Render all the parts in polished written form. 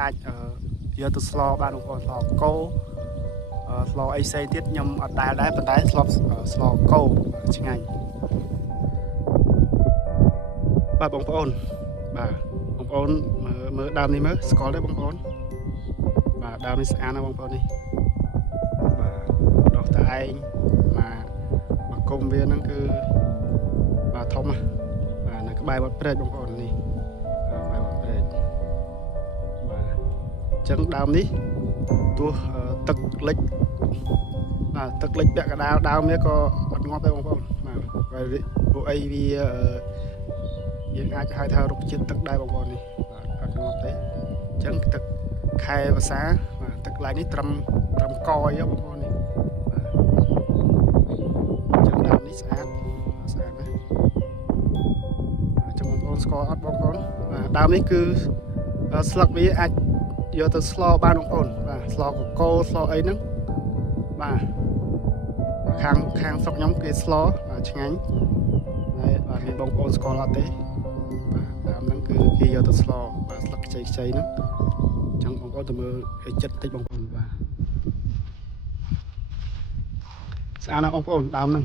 អាចយកទៅស្លបានបងប្អូនស្លកោស្លអីផ្សេងទៀតខ្ញុំអត់ដែលដែរប៉ុន្តែស្លស្លកោឆ្ងាញ់បាទបងប្អូនបាទបងប្អូនមើលដើមនេះមើលស្គាល់ទេបងប្អូនបាទដើមនេះស្អាតណាស់បងប្អូននេះបាទដុះតែឯងមកគុំវាហ្នឹងគឺបាទធំណាស់បាទនៅក្បែរវត្តព្រែកបងប្អូននេះក្បែរវត្តព្រែកបាទអញ្ចឹងដើមនេះទោះទឹកលិចបាទទឹកលិចពាក់កណ្ដាលដើមវាក៏អត់ងាប់ដែរបងប្អូនបាទពួកអីវាយើងអាចហៅថារុក្ខជាតិទឹកដែរបងប្អូននេះបាទអត់ងាប់ទេអញ្ចឹងទឹកខែវស្សាបាទទឹកឡើងនេះត្រឹមកអីបងប្អូននេះបាទអញ្ចឹងដើមនេះស្អាតណាស់អញ្ចឹងបងប្អូនស្គាល់អត់បងប្អូនបាទដើមនេះគឺស្លឹកវាអាចយកទៅស្លបានបងប្អូនបាទស្លកកូរស្លអីហ្នឹងបាទខាងស្រុកខ្ញុំគេស្លបាទឆ្ងាញ់ហើយបាទមានបងប្អូនស្គាល់អត់ទេបាទដើមហ្នឹងគឺគេយកទៅស្លបាទស្លឹកខ្ចីហ្នឹងអញ្ចឹងបងប្អូនទៅមើលឲ្យចិត្តតិចបងប្អូនបាទស្អាតណាស់បងប្អូនដើមហ្នឹង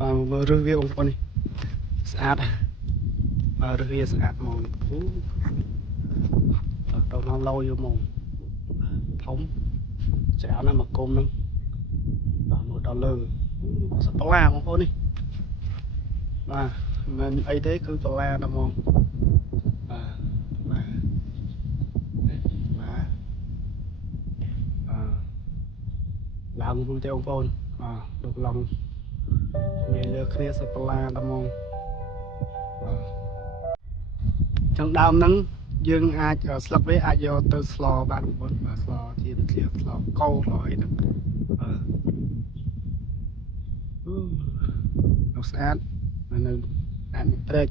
បាទមើលរឹសវាបងប្អូននេះស្អាតបាទរឹសវាស្អាតហ្មងទៅមកឡូយហ្មងធំច្រើនណាស់មកគុំហ្នឹងដល់មើលដល់លើសត្វឡាបងប្អូននេះបាទមិនអីទេគឺដុល្លារតែហ្មងបាទឡើងវិញទេបងប្អូនបាទដូចឡងមានលើគ្នាសត្វដុល្លារតែហ្មងបាទចឹងដើមហ្នឹងយើងអាចស្លឹកវាអាចយកទៅស្លបានបងប្អូនបាទស្លជាស្លកោស្លអីហ្នឹងបាទស្អាតនៅតាមព្រែក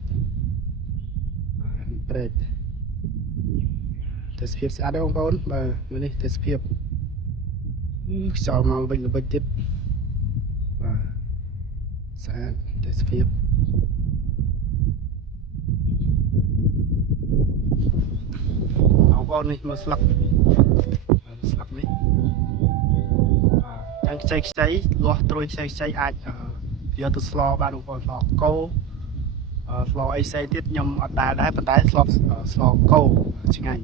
ទេសភាពស្អាតទេបងប្អូនបាទមើលនេះទេសភាពខ្យល់មកវិញល្បិចទៀតបាទស្អាតទេសភាពបងប្អូននេះមើលស្លឹកនេះបាទទាំងខ្ចីលាស់ត្រួយខ្ចីអាចយកទៅស្លបានបងប្អូនស្លកោស្លអីផ្សេងទៀតខ្ញុំអត់ដែរប៉ុន្តែស្លកោឆ្ងាញ់